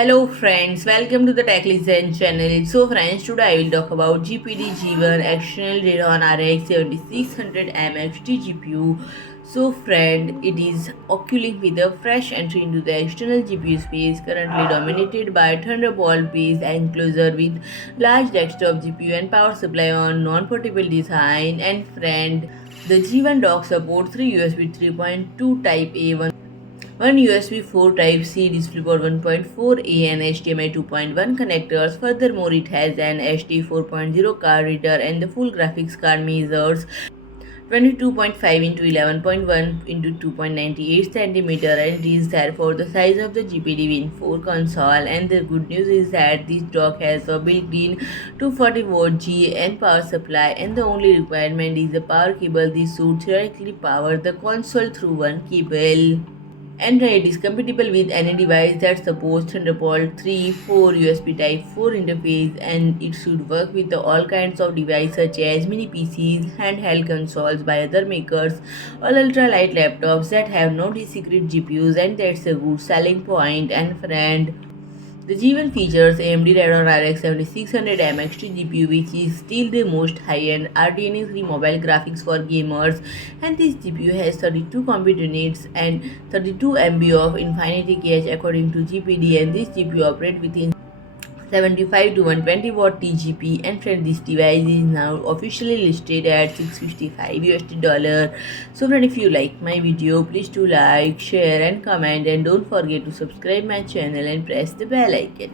Hello friends, welcome to the Tech Listen channel. So friends, today I will talk about GPD G1 external Radeon RX 7600 GPU. So friend, it is Oculink with a fresh entry into the external GPU space, currently dominated by Thunderbolt based enclosure with large desktop GPU and power supply on non-portable design. And friend, the G1 dock supports 3 USB 3.2 Type A, one USB4 Type C, DisplayPort 1.4a and HDMI 2.1 connectors. Furthermore, it has an HD 4.0 card reader and the full graphics card measures 22.5 into 11.1 into 2.98 centimeter and is therefore the size of the GPD WIN4 console. And the good news is that this dock has a built-in 240-watt GaN power supply, and the only requirement is a power cable. This should theoretically power the console through one cable. Android is compatible with any device that supports Thunderbolt 3, 4, USB Type 4 interface, and it should work with all kinds of devices such as Mini-PCs, handheld consoles by other makers, or ultra-light laptops that have no discrete GPUs, and that's a good selling point. And friend, the G1 features AMD Radeon RX 7600 MXT GPU, which is still the most high-end RDNA3 mobile graphics for gamers, and this GPU has 32 compute units and 32 MB of infinity cache according to GPD, and this GPU operates within 75 to 120 watt TGP. And friend, this device is now officially listed at $655 USD. So friend, if you like my video, please do like, share and comment, and don't forget to subscribe my channel and press the bell icon.